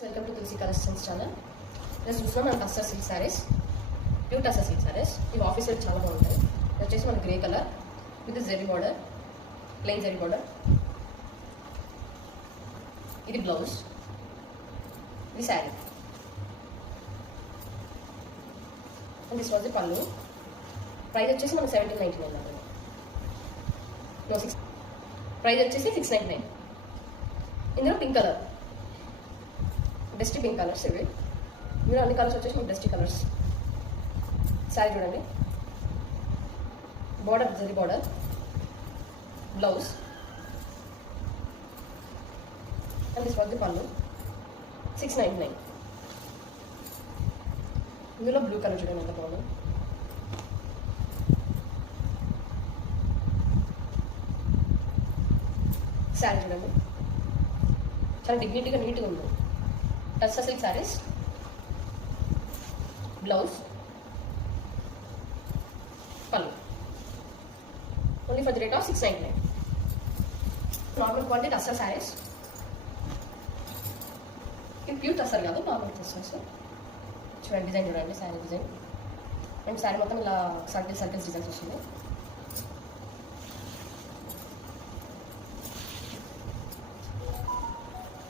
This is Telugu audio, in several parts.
Welcome to Tulasi collections channel. నేను చూస్తున్నాం మన tussar silk sarees, pure tussar silk sarees. ఇవి ఆఫీస్ వేర్ చాలా బాగుంటాయి. ఇది వచ్చేసి మన grey colour with zari border, plain zari border. ఇది బ్లౌజ్, ఇది saree. And this was the pallu. Price వచ్చేసి మనకు 1799. నో 6. ప్రైస్ వచ్చేసి 699. ఇందులో pink colour, dusty pink colours ఇవి. ఇందులో అన్ని కలర్స్ వచ్చేసి మీకు డస్టీ కలర్స్. శారీ చూడండి, border zari border, blouse and this was the పళ్ళు. 699. ఇందులో బ్లూ కలర్ చూడండి ఎంత బాగుంది. శారీ చూడండి, చాలా డిగ్నిటీగా నీట్గా ఉంది. టస్సర్ సిల్క్ శారీస్, బ్లౌజ్, పళ్ళు. Only for the rate of 699. Normal quality tussar saris. ఇది ప్యూర్ టస్సర్ కాదు, నార్మల్ టస్సర్స్. చూడండి డిజైన్ చూడండి, శారీ డిజైన్. అండ్ శారీ మొత్తం ఇలా సర్కిల్స్ డిజైన్స్ వస్తుంది.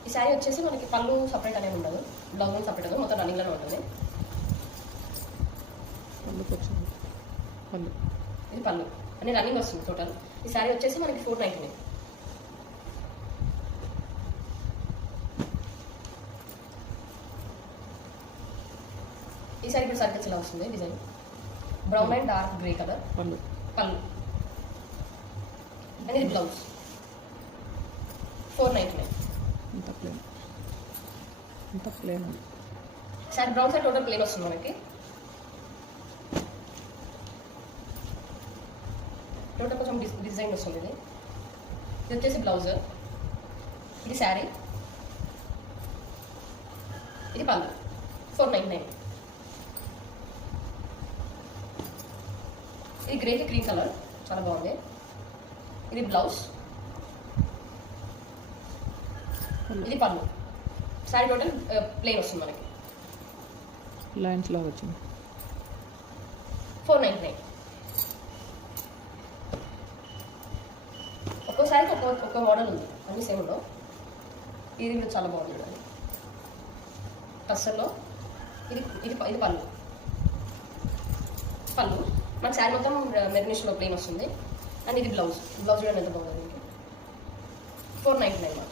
ఈ శారీ వచ్చేసి మనకి పళ్ళు సపరేట్ అనేది ఉండదు, బ్లౌజ్ సపరేట్ ఉండదు, మొత్తం రన్నింగ్లోనే ఉంటుంది. ఇది పళ్ళు అన్ని రన్నింగ్ వస్తుంది టోటల్. ఈ శారీ వచ్చేసి మనకి 499. ఈ శారీ కూడా సర్కిల్స్ ఇలా వస్తుంది design. Brown and dark grey colour pallu. And ఇది బ్లౌజ్ 499. ఇంత plain saree brown side total plain వస్తుంది మనకి. టోటల్ కొంచెం డిజైన్ వస్తుంది. ఇది వచ్చేసి బ్లౌజ్, ఇది శారీ, ఇది పళ్ళు. 499. ఇది గ్రేకి క్రీమ్ కలర్ చాలా బాగుంది. ఇది బ్లౌజ్, ఇది పళ్ళు. శారీ టోటల్ ప్లేన్ వస్తుంది మనకి. లైన్స్ లాగా వచ్చింది. 499. ఒక్కో శారీకి ఒక్కో మోడల్ ఉంది, అన్ని సేమ్ ఉండవు. ఇది కూడా చాలా బాగుంది చూడండి టస్సర్లో. ఇది ఇది ఇది పళ్ళు. మనకి శారీ మొత్తం మెరినేషన్లో ప్లేన్ వస్తుంది. అండ్ ఇది బ్లౌజ్ చూడండి ఎంత బాగుంది. 499.